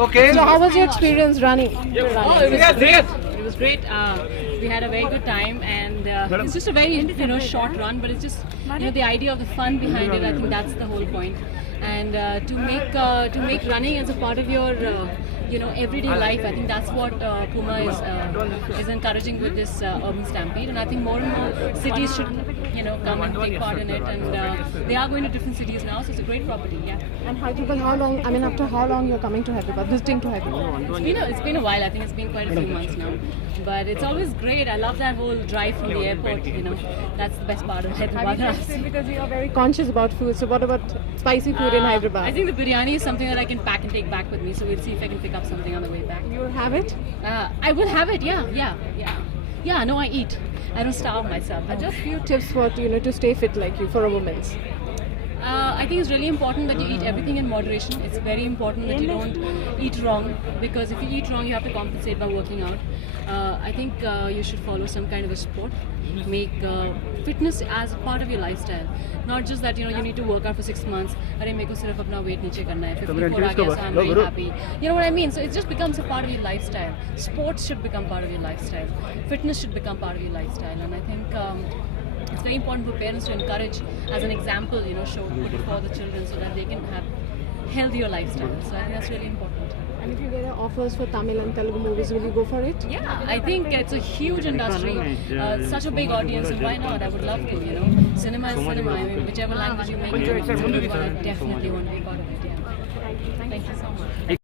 Okay. So how was your experience running? Oh, it was great. It was great. We had a very good time, and it's just a very short run, but it's just the idea of the fun behind it. I think that's the whole point. And to make running as a part of your everyday life, I think that's what Puma is encouraging with this urban stampede. And I think more and more cities should come and take part in it. And they are going to different cities now, so it's a great property. Yeah. And Hyderabad, how long? I mean, after how long you're coming to Hyderabad, visiting to Hyderabad? It's been a while. I think it's been quite a few months now. But it's always great. I love that whole drive from the airport. That's the best part of Hyderabad. Because you are very conscious about food. So what about spicy food in Hyderabad? I think the biryani is something that I can pack and take back with me. So we'll see if I can pick up something on the way back. You will have it? I will have it. Yeah. No, I eat. I don't starve myself. Just few tips for to stay fit like you for a woman's. I think it's really important that you eat everything in moderation. It's very important that you don't eat wrong, because if you eat wrong, you have to compensate by working out. I think you should follow some kind of a sport. Make fitness as part of your lifestyle. Not just that you need to work out for 6 months. अरे मेरे को सिर्फ अपना weight नीचे करना है. 54 आ गया, so I'm very happy. You know what I mean? So it just becomes a part of your lifestyle. Sports should become part of your lifestyle. Fitness should become part of your lifestyle. And I think it's very important for parents to encourage, as an example, put it for the children so that they can have healthier lifestyle. So I think that's really important. And if you get offers for Tamil and Telugu movies, will you go for it? Yeah, I think it's a huge industry, such a big audience, and why not? I would love to, Cinema is cinema. I mean, whichever language you make it, I definitely want to be part of it. Yeah. Thank you so much.